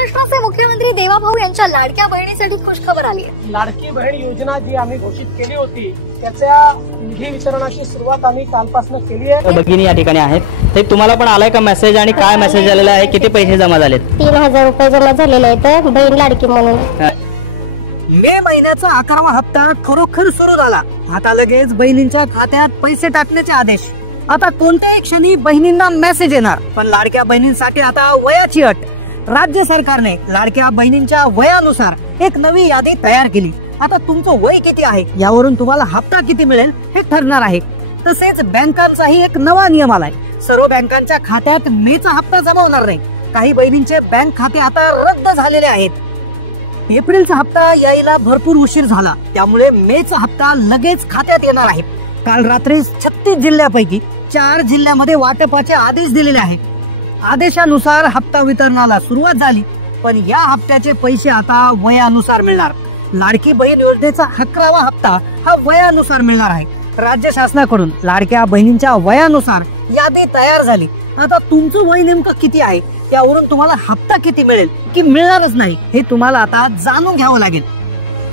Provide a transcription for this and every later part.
महाराष्ट्राचे मुख्यमंत्री देवाभाऊ यांच्या लाडक्या बहिणीसाठी खुशखबर आली आहे। लाडकी बहीण योजना जी आम्ही घोषित केली होती त्याच्या निधी वितरणाची सुरुवात आम्ही कालपासून केली आहे। भगिनी या ठिकाणी आहेत, ते तुम्हाला पण आलाय का मेसेज आणि काय मेसेज आलेला आहे, किती पैसे जमा झालेत? 3000 रुपये जमा झालेले आहेत बहीण लाडकी म्हणून। मे महिन्याचा 11वा हप्ता खरोखर सुरू झाला। आता लगेच बहिणींच्या खात्यात पैसे टाकण्याचे आदेश। आता कोणत्याही क्षणी बहिणींना मेसेज येणार, पण लाडक्या बहिणींसाठी आता वयाची अट। राज्य सरकारने लाडक्या बहिणींच्या वयानुसार एक नवी यादी तयार केली। आता तुमचं वय किती आहे यावरून तुम्हाला हप्ता किती मिळेल हे ठरणार आहे। तसेच बँकांचाही एक नवा नियम आलाय। सर्व बँकांच्या खात्यात मेचा हप्ता जमा होणार नाही। काही बहिणींचे बँक खाते आता रद्द झालेले आहेत। एप्रिलचा हप्ता यायला भरपूर उशीर झाला, त्यामुळे मेचा हप्ता लगेच खात्यात येणार आहे। काल रात्री 36 जिल्ह्यापैकी 4 जिल्ह्यामध्ये वाटपाचे आदेश दिलेले आहेत। आदेशानुसार हप्ता वितरणाला सुरुवात झाली, पण या हप्त्याचे पैसे आता वयानुसार मिळणार। लाडकी बहीण योजनेचा 11वा हप्ता हा वयानुसार मिळणार आहे। राज्य शासनाकडून लाडक्या बहिणींच्या वयानुसार यादी तयार झाली। आता तुमचं वय नेमकं किती आहे त्यावरून तुम्हाला हप्ता किती मिळेल की मिळणारच नाही हे तुम्हाला आता जाणून घ्यावं लागेल।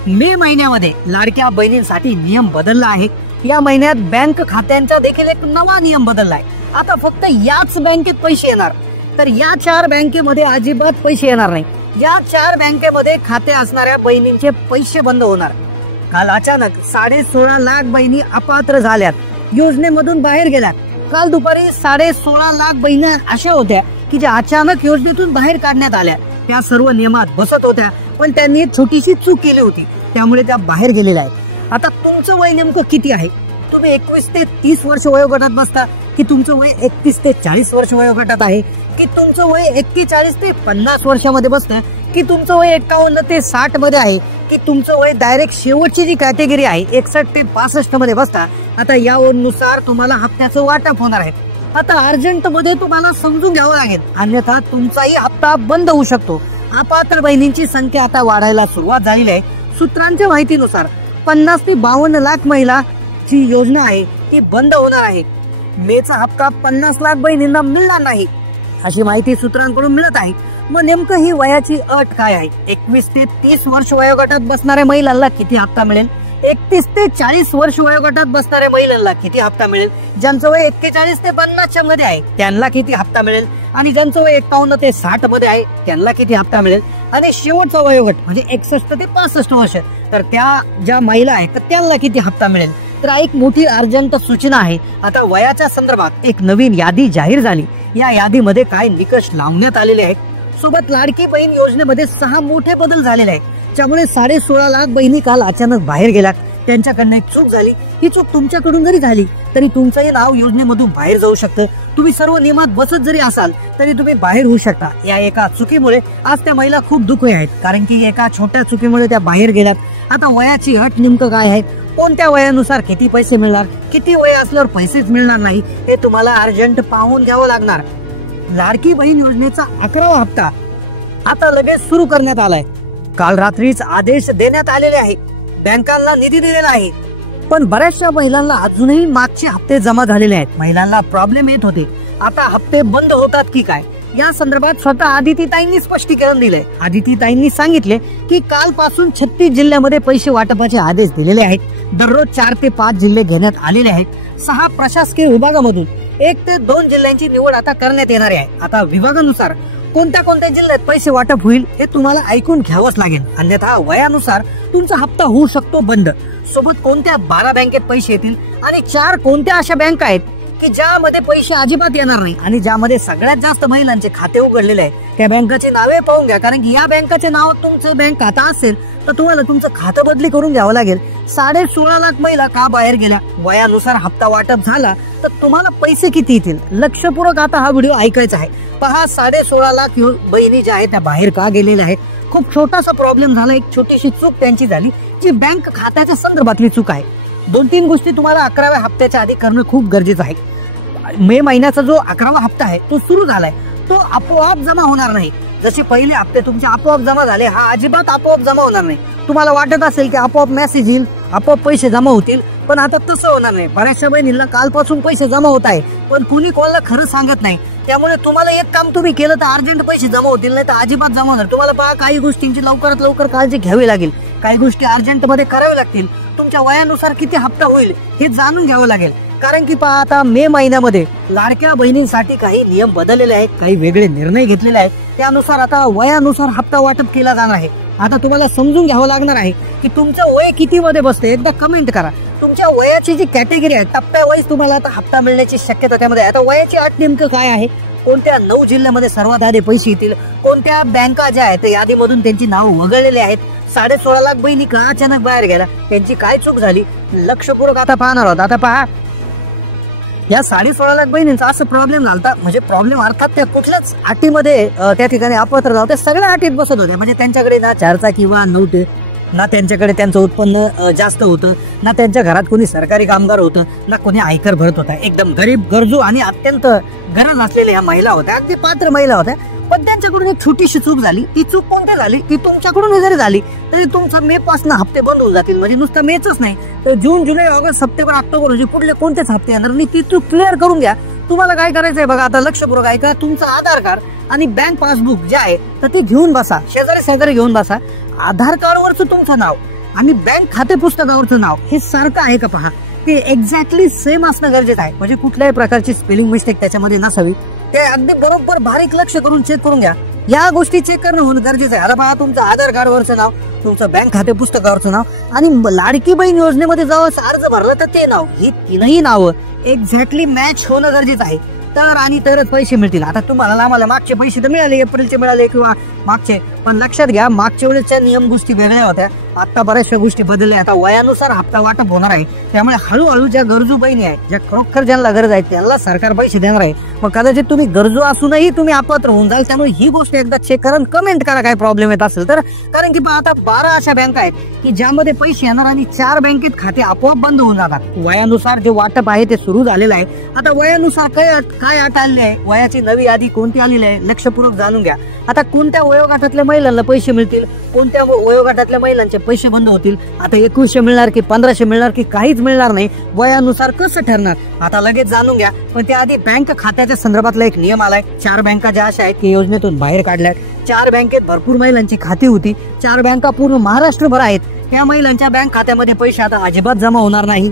मे महिन्यामध्ये लाडक्या बहिणींसाठी नियम बदलला आहे। या महिन्यात बँक खात्यांचा देखील एक नवा नियम बदललाय। आता फक्त याच बँकेत पैसे येणार, तर या 4 बँकेमध्ये अजिबात पैसे येणार नाही। या 4 बँकेमध्ये खाते असणाऱ्या बहिणींचे पैसे बंद होणार। काल अचानक 16.5 लाख बहिणी अपात्र झाल्यात, योजनेमधून बाहेर गेल्यात। काल दुपारी 16.5 लाख बहिणी अशा होत्या की ज्या अचानक योजनेतून बाहेर काढण्यात आल्या। त्या सर्व नियमात बसत होत्या, पण त्यांनी छोटीशी चूक केली होती, त्यामुळे त्या बाहेर गेलेल्या आहेत। आता तुमचं वय नेमकं किती आहे? तुम्ही 21 ते 30 वर्ष वयोगटात बसता की तुमचं वय 31 ते 40 वर्ष वयोगटात आहे, की तुमचं वय 41 ते 50 वर्षामध्ये बसतं, की तुमचं वय 51 ते 60 मध्ये आहे, की तुमचं वय डायरेक्ट शेवटची जी कॅटेगरी आहे 61 ते 65 मध्ये बसता। आता यानुसार तुम्हाला हप्त्याचं वाटप होणार आहे। आता अर्जंट मध्ये तुम्हाला समजून घ्यावं लागेल, अन्यथा तुमचाही हप्ता बंद होऊ शकतो। अपात्र बहिणींची संख्या आता वाढायला सुरुवात झालेली आहे। सूत्रांच्या माहितीनुसार 50 ते 52 लाख महिलाची योजना आहे ती बंद होणार आहे। मेचा हप्ता 50 लाख बहिणींना मिळणार नाही अशी माहिती सूत्रांकडून मिळत आहे। मग नेमकं ही वयाची अट काय आहे? 21 ते 30 वर्ष वयोगटात बसणाऱ्या महिलांना किती हप्ता मिळेल? 31 ते 40 वर्ष वयोगटात बसणाऱ्या महिलांना किती हप्ता मिळेल? ज्यांचं वय 41 ते 50 मध्ये आहे त्यांना किती हप्ता मिळेल? आणि ज्यांचं वय 51 ते 60 मध्ये आहे त्यांना किती हप्ता मिळेल? आणि शेवटचा वयोगट म्हणजे 61 ते 65 वर्ष, तर त्या ज्या महिला आहेत तर त्यांना किती हप्ता मिळेल? तर एक मोठी अर्जंट सूचना आहे। आता वयाच्या संदर्भात एक नवीन यादी जाहीर झाली। या यादीमध्ये काय निकष लावण्यात आलेले आहेत। सोबत लाडकी बहीण योजनेमध्ये 6 मोठे बदल झालेले आहेत, त्यामुळे 16.5 लाख बहिणी काल अचानक बाहेर गेल्यात। त्यांच्याकडनं एक चूक झाली, ही चूक तुमच्याकडून जरी झाली तरी तुमचंही नाव योजनेमधून बाहेर जाऊ शकतं। तुम्ही सर्व नियमात बसत जरी असाल तरी तुम्ही बाहेर होऊ शकता। या एका चुकीमुळे आज त्या महिला खूप दुःखी आहेत, कारण की एका छोट्या चुकीमुळे त्या बाहेर गेल्यात। आता वयाची अट नेमकं काय आहे, कोणत्या वयानुसार किती पैसे मिळणार, किती वय असल्यावर पैसेच मिळणार नाही हे तुम्हाला अर्जंट पाहून घ्यावं लागणार। लाडकी बहीण योजनेचा 11वा हप्ता आता लगेच सुरू करण्यात आलाय। काल रात्रीच आदेश देण्यात आलेले आहे, बँकांना निधी दिलेला आहे, पण बऱ्याचशा महिलांना अजूनही मागचे हप्ते जमा झालेले आहेत। महिलांना प्रॉब्लेम येत होते, आता हप्ते बंद होतात की काय या संदर्भात स्वतः आदितीताईंनी स्पष्टीकरण दिलंय। आदितीताईंनी सांगितले की कालपासून 36 जिल्ह्यामध्ये पैसे वाटपाचे आदेश दिलेले आहेत। दररोज 4 ते 5 जिल्हे घेण्यात आलेले आहेत। 6 प्रशासकीय विभागामधून 1 ते 2 जिल्ह्यांची निवड आता करण्यात येणार आहे। आता विभागानुसार कोणत्या कोणत्या जिल्ह्यात पैसे वाटप होईल हे तुम्हाला ऐकून घ्यावंच लागेल, अन्यथा वयानुसार तुमचा हप्ता होऊ शकतो बंद। सोबत कोणत्या 12 बँकेत पैसे येतील आणि 4 कोणत्या अशा बँका आहेत की ज्यामध्ये पैसे अजिबात येणार नाही आणि ज्यामध्ये सगळ्यात जास्त महिलांचे खाते उघडलेले आहेत। त्या बँकाची नावे पाहून घ्या, कारण की या बँकाचे नाव तुमचं बँक खाता असेल तर तुम्हाला तुमचं खातं बदली करून घ्यावं लागेल। 16.5 लाख महिला का बाहेर गेल्या, वयानुसार हप्ता वाटप झाला तर तुम्हाला पैसे किती येतील? लक्षपूर्वक आता हा व्हिडिओ ऐकायचा आहे। पहा, 16.5 लाख बहिणी ज्या आहेत त्या बाहेर का गेलेल्या आहेत। खूप छोटासा प्रॉब्लेम झाला, एक छोटीशी चूक त्यांची झाली जी बँक खात्याच्या संदर्भातली चूक आहे। 2-3 गोष्टी तुम्हाला 11व्या हप्त्याच्या आधी करणं खूप गरजेचं आहे। मे महिन्याचा जो 11वा हप्ता आहे तो सुरू झालाय, तो आपोआप जमा होणार नाही। जसे पहिले हप्ते तुमचे आपोआप जमा झाले, हा अजिबात आपोआप जमा होणार नाही। तुम्हाला वाटत असेल की आपोआप मेसेज येईल, आपोआप पैसे जमा होतील, पण आता तसं होणार नाही। बऱ्याचशा बहिणींना कालपासून पैसे जमा होत आहे, पण कुणी कोणाला खरं सांगत नाही. त्यामुळे तुम्हाला एक काम तुम्ही केलं तर अर्जंट पैसे जमा होतील, नाही तर अजिबात जमा होणार. तुम्हाला पहा काही गोष्टींची लवकरात लवकर काळजी घ्यावी लागेल, काही गोष्टी अर्जंट मध्ये कराव्या लागतील. तुमच्या वयानुसार किती हप्ता होईल हे जाणून घ्यावं लागेल. कारण की पहा आता मे महिन्यामध्ये लाडक्या बहिणींसाठी काही नियम बदललेले आहेत, काही वेगळे निर्णय घेतलेले आहेत. त्यानुसार आता वयानुसार हप्ता वाटप केला जाणार आहे. आता तुम्हाला समजून घ्यावं लागणार आहे की तुमचं वय किती मध्ये बसते. एकदा कमेंट करा तुमच्या वयाची जी कॅटेगरी आहे टप्प्यावाईज तुम्हाला आता हप्ता मिळण्याची शक्यता त्यामध्ये आहे. आता वयाची अट नेमकं काय आहे, कोणत्या 9 जिल्ह्यामध्ये सर्वात आधी पैसे येतील, कोणत्या बँका ज्या आहेत यादीमधून त्यांची नाव वगळलेली आहेत, 16.5 लाख बहिणी का अचानक बाहेर गेल्या, त्यांची काय चूक झाली, लक्षपूर्वक आता पाहणार आहोत. आता पहा या 16.5 लाख बहिणींचा असं प्रॉब्लेम झाला, म्हणजे प्रॉब्लेम अर्थात त्या कुठल्याच अटीमध्ये त्या ठिकाणी अपात्र झालं, त्या सगळ्या अटीत बसत होत्या. म्हणजे त्यांच्याकडे ना 4 चाकी वाहन नव्हते, ना त्यांच्याकडे त्यांचं उत्पन्न जास्त होतं, ना त्यांच्या घरात कोणी सरकारी कामगार होतं, ना कोणी आयकर भरत होता. एकदम गरीब गरजू आणि अत्यंत गरज असलेल्या ह्या महिला होत्या, अगदी पात्र महिला होत्या. पण त्यांच्याकडून एक छोटीशी चूक झाली. ती चूक कोणती झाली, ती तुमच्याकडून जरी झाली तरी तुमचा मे पासून हप्ते बंद होऊन जातील. म्हणजे नुसतं मेच नाही तर जून, जुलै, ऑगस्ट, सप्टेंबर, ऑक्टोबर म्हणजे पुढले कोणतेच हप्ते येणार नाही. ती चूक क्लिअर करून घ्या. तुम्हाला काय करायचंय बघा, आता लक्षपूर्वक ऐका. तुमचं आधार कार्ड आणि बँक पासबुक जे आहे तर ती घेऊन बसा, शेजारी घेऊन बसा. आधार कार्डवरचं तुमचं नाव आणि बँक खाते पुस्तकावरचं नाव हे सारखं आहे का पहा, ते एक्झॅक्टली सेम असणं गरजेचं आहे. म्हणजे कुठल्याही प्रकारची स्पेलिंग मिस्टेक त्याच्यामध्ये नसावी. ते अगदी बरोबर बारीक लक्ष करून चेक करून घ्या. या गोष्टी चेक करणं होणं गरजेचं आहे. आता पहा तुमचं आधार कार्डवरचं नाव, तुमचं बँक खाते पुस्तकावरचं नाव आणि लाडकी बहीण योजनेमध्ये जेव्हा अर्ज भरला तर ते नाव, ही तीनही नावं एक्झॅक्टली मॅच होणं गरजेचं आहे. तर आणि तरच पैसे मिळतील. आता तुम्हाला आम्हाला मागचे पैसे तर मिळाले, एप्रिलचे मिळाले किंवा मागचे, पण लक्षात घ्या मागच्या वेळेसच्या नियम गोष्टी वेगळ्या होत्या, आता बऱ्याचशा गोष्टी बदलल्या. आता वयानुसार हप्ता वाटप होणार आहे. त्यामुळे हळूहळू ज्या गरजू बहिणी आहेत, ज्या खरोखर ज्यांना गरज आहे त्यांना सरकार पैसे देणार आहे. मग कदाचित तुम्ही गरजू असूनही तुम्ही अपात्र होऊन जाल. त्यामुळे ही गोष्ट एकदा चेक करा, कमेंट करा काय प्रॉब्लेम येत असेल तर. कारण की आता 12 अशा बँका आहेत की ज्यामध्ये पैसे येणार आणि 4 बँकेत खाते आपोआप बंद होऊन जातात. वयानुसार जे वाटप आहे ते सुरू झालेलं आहे. आता वयानुसार काय अट आलेली आहे, वयाची नवी यादी कोणती आलेली आहे लक्षपूर्वक जाणून घ्या. आता कोणत्या वयोगटातल्या महिलांना पैसे मिळतील, कोणत्या वयोगटातल्या महिलांचे पैसे बंद होतील. आता 2100 मिळणार की 1500 मिळणार की काहीच मिळणार नाही, वयानुसार कसं ठरणार आता लगेच जाणून घ्या. पण त्याआधी बँक खात्याच्या संदर्भातला एक नियम आलाय. 4 बँका ज्या अशा आहेत की योजनेतून बाहेर काढल्या. 4 बँकेत भरपूर महिलांची खाती होती. 4 बँका पूर्ण महाराष्ट्रभर आहेत. त्या महिलांच्या बँक खात्यामध्ये पैसे आता अजिबात जमा होणार नाही.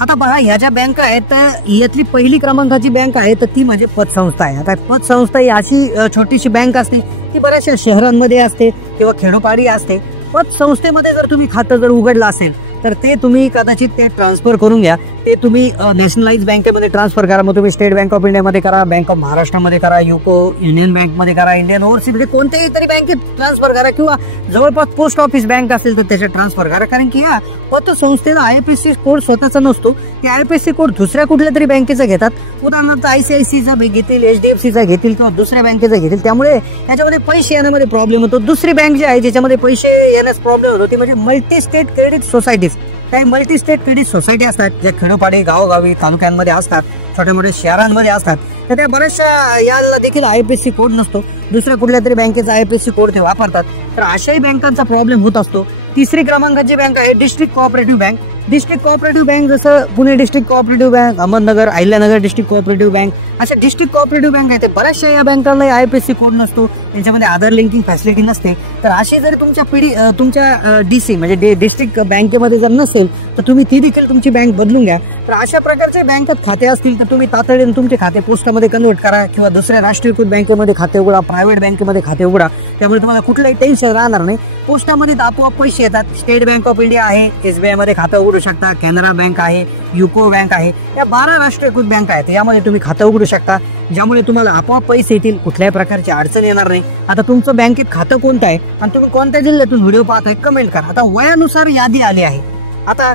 आता बघा ह्या ज्या बँका आहेत तर यातली पहिली क्रमांकाची बँक आहे तर ती म्हणजे पतसंस्था आहे. आता पतसंस्था ही अशी छोटीशी बँक असते, ती बऱ्याचशा शहरांमध्ये असते किंवा खेडोपाडी असते. पतसंस्थेमध्ये जर तुम्ही खातं जर उघडलं असेल तर ते तुम्ही कदाचित ते ट्रान्सफर करून घ्या. ते तुम्ही नॅशनलाइज बँकेमध्ये ट्रान्सफर करा. मग तुम्ही स्टेट बँक ऑफ इंडियामध्ये करा, बँक ऑफ महाराष्ट्रामध्ये करा, युको इंडियन बँकमध्ये करा, इंडियन ओव्हरसीज मध्ये कोणत्याही तरी बँकेत ट्रान्सफर करा किंवा जवळपास पोस्ट ऑफिस बँक असेल तर त्याच्यात ट्रान्सफर करा. कारण की या पतसंस्थेला IFSC कोड स्वतःचा नसतो. ते IFSC कोड दुसऱ्या कुठल्या तरी बँकेचा घेतात. उदाहरणार्थ ICICIचा घेतील, HDFCचा घेतील किंवा दुसऱ्या बँकेचा घेतील. त्यामुळे याच्यामध्ये पैसे येण्यामध्ये प्रॉब्लेम होतो. दुसरी बँक जी आहे ज्याच्यामध्ये पैसे येण्यास प्रॉब्लेम होतो ती म्हणजे मल्टी स्टेट क्रेडिट सोसायटी. काही मल्टी स्टेट क्रेडिट सोसायटी असतात ज्या खेडोपाडी गावोगावी तालुक्यांमध्ये असतात, छोट्या मोठ्या शहरांमध्ये असतात. तर त्या बऱ्याचशा याला देखील IFSC कोड नसतो. दुसऱ्या कुठल्या तरी बँकेचा IFSC कोड ते वापरतात. तर अशाही बँकांचा प्रॉब्लेम होत असतो. तिसरी क्रमांकाची बँक आहे district cooperative bank. District cooperative bank जसं Pune district cooperative bank, Ahmednagar, Ahilyanagar district cooperative bank, अशा डिस्ट्रिक्ट कोऑपरेटिव्ह बँक आहेत. बऱ्याचशा या बँकांना IFSC कोड नसतो, त्यांच्यामध्ये आधार लिंकिंग फॅसिलिटी नसते. तर अशी जर तुमच्या DC म्हणजे डिस्ट्रिक्ट बँकेमध्ये जर नसेल तर तुम्ही ती देखील तुमची बँक बदलून घ्या. तर अशा प्रकारचे बँकेत खाते असतील तर तुम्ही तातडीने तुमचे खाते पोस्टामध्ये कन्वर्ट करा किंवा दुसऱ्या राष्ट्रीयकृत बँकेमध्ये खाते उघडा, प्रायव्हेट बँकेमध्ये खाते उघडा. त्यामुळे तुम्हाला कुठलंही टेन्शन राहणार नाही. पोस्टामध्ये आपोआप पैसे येतात. स्टेट बँक ऑफ इंडिया आहे, SBI मध्ये खातं उघडू शकता, कॅनरा बँक आहे, युको बँक आहे, या 12 राष्ट्रीयकृत बँक आहेत. यामध्ये तुम्ही खातं उघडू शकता, ज्यामुळे तुम्हाला आपोआप पैसे येतील, कुठल्याही प्रकारची अडचण येणार नाही. आता तुमचं बँकेत खातं कोणतं आहे आणि तुम्ही कोणत्या जिल्ह्यातून व्हिडिओ पाहताय कमेंट करा. आता वयानुसार यादी आली आहे. आता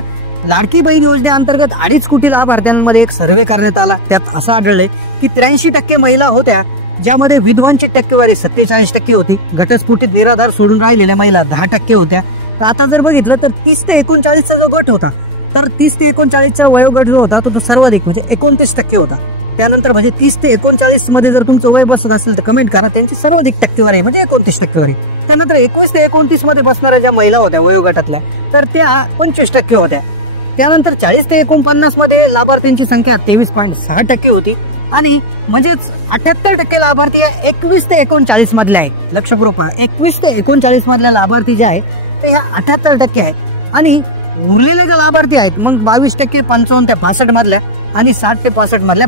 लाडकी बहीण योजनेअंतर्गत 2.5 कोटी लाभार्थ्यांमध्ये एक सर्व्हे करण्यात आला. त्यात असं आढळलंय की 83% महिला होत्या, ज्यामध्ये विधवांची टक्केवारी 47% होती. घटस्फोटित निराधार सोडून राहिलेल्या महिला 10% होत्या. तर आता जर बघितलं तर 30 ते 39चा जो गट होता, तर 30 ते 39चा वयोगट जो होता तो सर्वाधिक म्हणजे 29% होता. त्यानंतर म्हणजे 30 ते 39 मध्ये जर तुमचं वय बसत असेल तर कमेंट करा. त्यांची सर्वाधिक टक्केवारी म्हणजे 29 टक्केवारी. त्यानंतर 21 ते 29 मध्ये बसणाऱ्या ज्या महिला होत्या वयोगटातल्या तर त्या 25% होत्या. त्यानंतर 40 ते 49 मध्ये लाभार्थ्यांची संख्या 23.6% होती आणि म्हणजेच 78% लाभार्थी 21 ते 39 मधले आहेत. लक्षपूर्वक पहा, 21 ते 39 मधल्या लाभार्थी जे आहेत ते ह्या 78% आहेत आणि उरलेले जे लाभार्थी आहेत मग 22% 55 ते 65 मधल्या आणि 60 ते 65 मधल्या